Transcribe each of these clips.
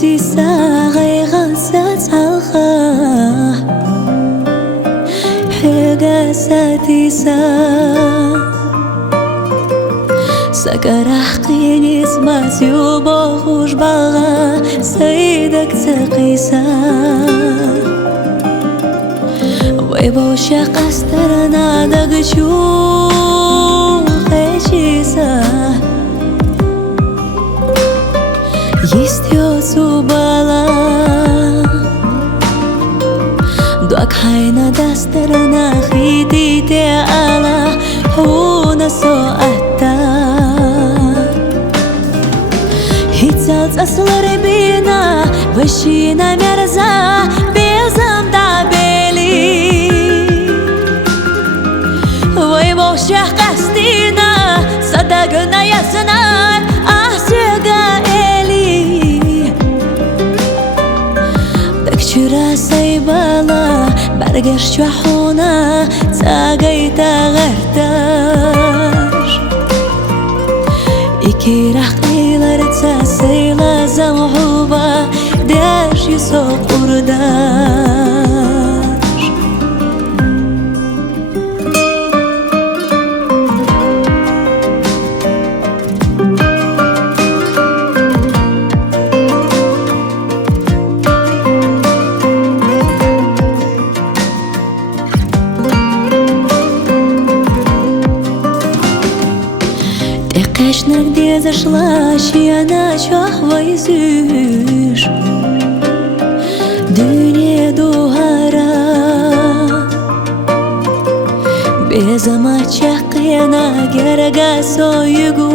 سيسا غيغسات علخا حيقا ساتيسا سكرح قيني سماسي وبخوش بغا سيدك تقيسا ويبوشا قسترنا دقشو خيشيسا يستيو سوبالا دوك حينا دسترنا خيدي تيالا هونا سوءتا هيتسالت أصل ربينا وشينا مرزا بيزم دابيلي ويبوشا قستينا صدقنا يا سنان أحسيقا شرا سيبالا برگشت وحونا تاقيتا غرتاش إكي رحقي لرتا سيلا زمحوبا داش يسوق ورداش Qeshnak dia zashla shiyana shahva izysh Dünye duhara Bezama chaqena geraga soyugu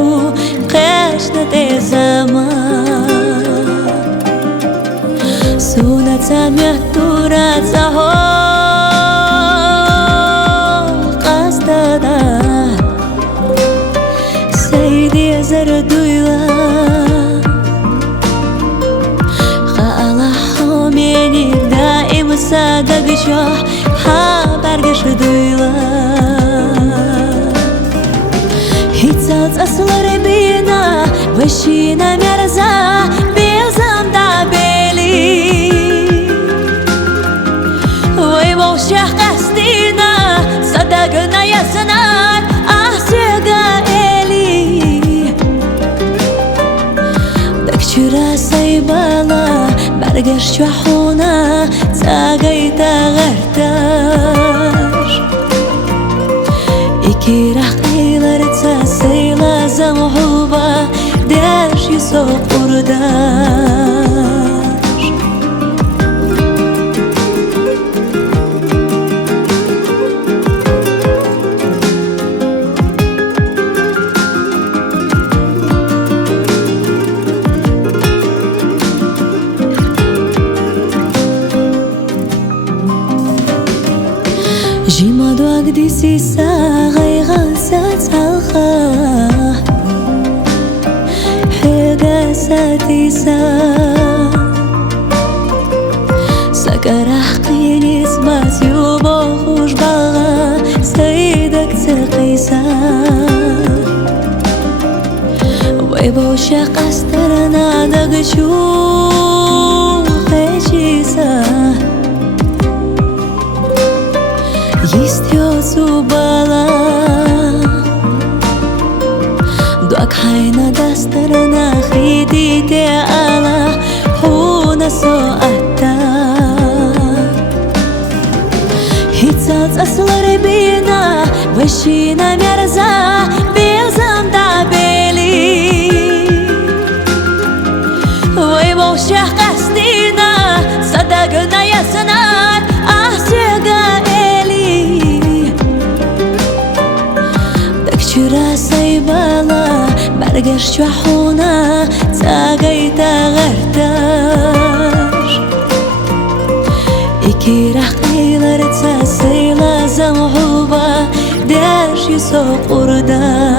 Qeshna tezama Suna tamyatura zaho qastada سيدي زردويلا خالا حوميني دائم صادق شوح حابرقش دويلا هيتسالت أصل ربينا وشينا مرزا بيزم دابيلي ويبوشا قستينا صدقنا يا سنان أحسيقا شرا سيبالا برگشت وحونا تاقيتا غرتاش إكي رحقي لرتا سيلا زمحوبا داش يسوق ورداش جيما دوك دي سيسا غيغسات علخا حيقا ساتيسا سكرح قيني سماسي وبخوش بغا سيدك تقيسا ويبوشا قسترنا دقشو خيشيسا يستيو سوبالا دوك حينا دسترنا خيدي تيالا هونا سوءتا هيتسالت أصل ربينا وشينا مرزا بيزم دابيلي ويبوشا قستينا صدقنا يا سنان أحسيقا شرا سيبالا برگشت وحونا تاقيتا غرتاش إكي رحقي لرتا سيلا زمحوبا داش يسوق ورداش